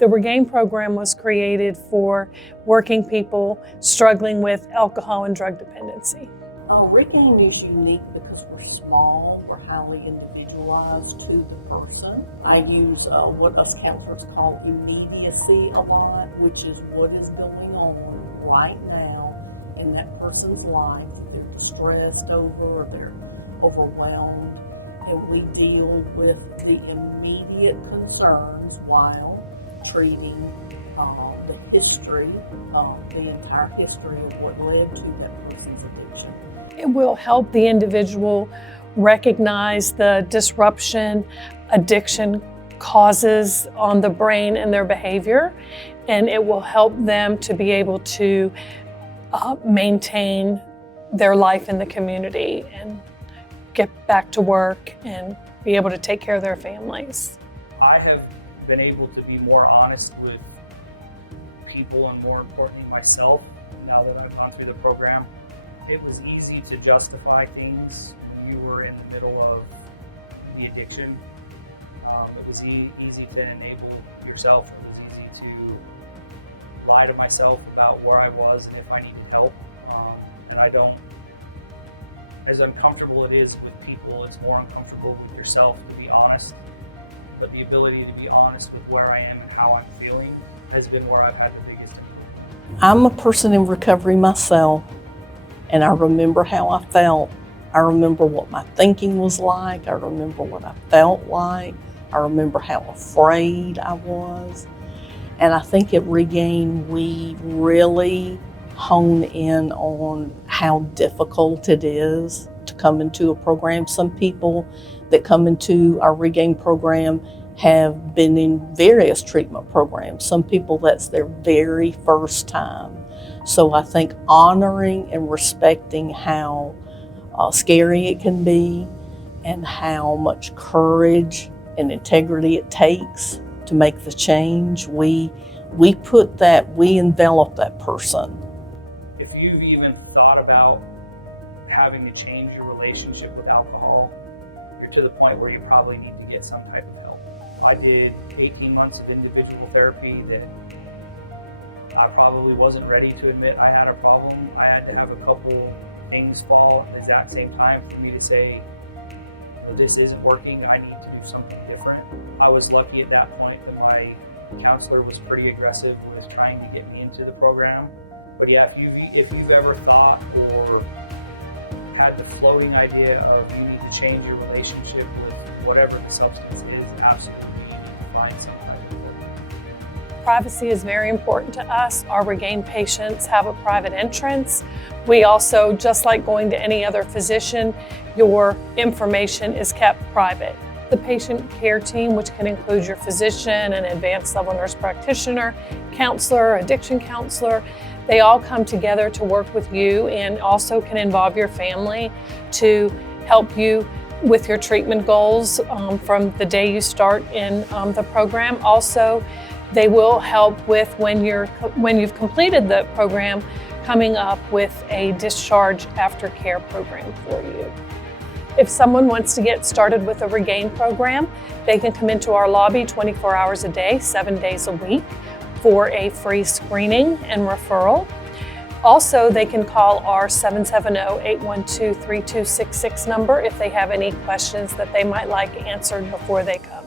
The Regain program was created for working people struggling with alcohol and drug dependency. Regain is unique because we're small, we're highly individualized to the person. I use what us counselors call immediacy a lot, which is what is going on right now in that person's life that they're distressed over, or they're overwhelmed, and we deal with the immediate concerns while treating the history, the entire history of what led to that person's addiction. It will help the individual recognize the disruption addiction causes on the brain and their behavior, and it will help them to be able to maintain their life in the community and get back to work and be able to take care of their families. I have been able to be more honest with people, and more importantly myself, now that I've gone through the program. It was easy to justify things when you were in the middle of the addiction. It was easy to enable yourself. It was easy to lie to myself about where I was and if I needed help. And I don't, as uncomfortable it is with people, it's more uncomfortable with yourself to be honest. But the ability to be honest with where I am and how I'm feeling has been where I've had the biggest improvement. I'm a person in recovery myself, and I remember how I felt. I remember what my thinking was like. I remember what I felt like. I remember how afraid I was. And I think at Regain, we really hone in on how difficult it is to come into a program. Some people that come into our Regain program have been in various treatment programs. Some people, that's their very first time. So I think honoring and respecting how scary it can be and how much courage and integrity it takes to make the change, we envelop that person. If you've even thought about having to change your relationship with alcohol, you're to the point where you probably need to get some type of help. I did 18 months of individual therapy that I probably wasn't ready to admit I had a problem. I had to have a couple things fall at the exact same time for me to say, this isn't working, I need to do something different. I was lucky at that point that my counselor was pretty aggressive with trying to get me into the program. But yeah, if you've ever thought or had the floating idea of you need to change your relationship with whatever the substance is, absolutely you need to find some type of program. Privacy is very important to us. Our Regain patients have a private entrance. We also, just like going to any other physician, your information is kept private. The patient care team, which can include your physician, an advanced level nurse practitioner, counselor, addiction counselor, they all come together to work with you, and also can involve your family to help you with your treatment goals from the day you start in the program. Also, they will help with when you've completed the program, coming up with a discharge aftercare program for you. If someone wants to get started with a Regain program, they can come into our lobby 24 hours a day, 7 days a week for a free screening and referral. Also, they can call our 770-812-3266 number if they have any questions that they might like answered before they come.